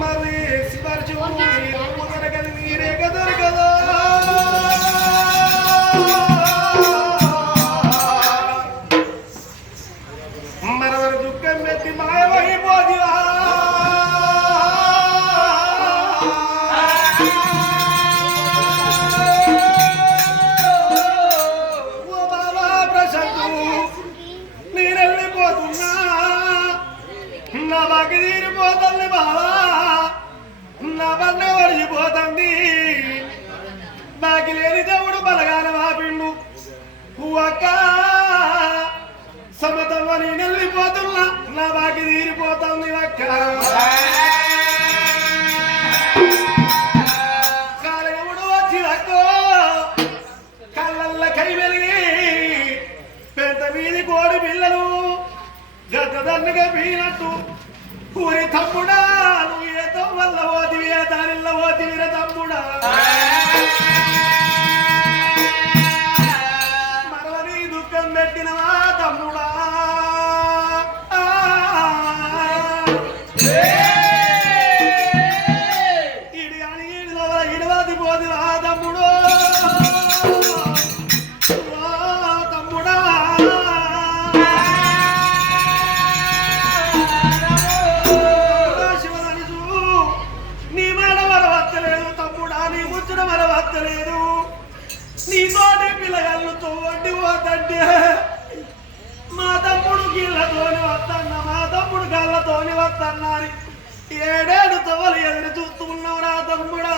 మరి శివార్జు దొరకదు మీరేక దొరకదా మరవరు దుఃఖం పెట్టి మాయమైపోదివా నేనెళ్ళిపోతున్నా. నా బాగా తీరిపోతుంది బాబా బండ ఒడిచిపోతుంది బాకి లేని దేవుడు బలగాల వాపిండు అక్క సమతమని నెల్లిపోతున్నా నా బాకి తీరిపోతుంది అక్క. కాలయముడు వచ్చి కళ్ళల్ల కై వెలిగి పెద్ద వీధి కోడి పిల్లలు గద్దదన్నుగా పీనట్టు. ఊరి తమ్ముడా వల్ల ఓతివి ఏ దానిల్ల ఓతివిర తమ్ముడా తోటి మా తమ్ముడు గిళ్ళతోని వద్దన్న మా తమ్ముడు గళ్ళతోని వద్దన్న ఏడేడు తవలు ఎదురు చూస్తూ ఉన్నావు నా తమ్ముడా.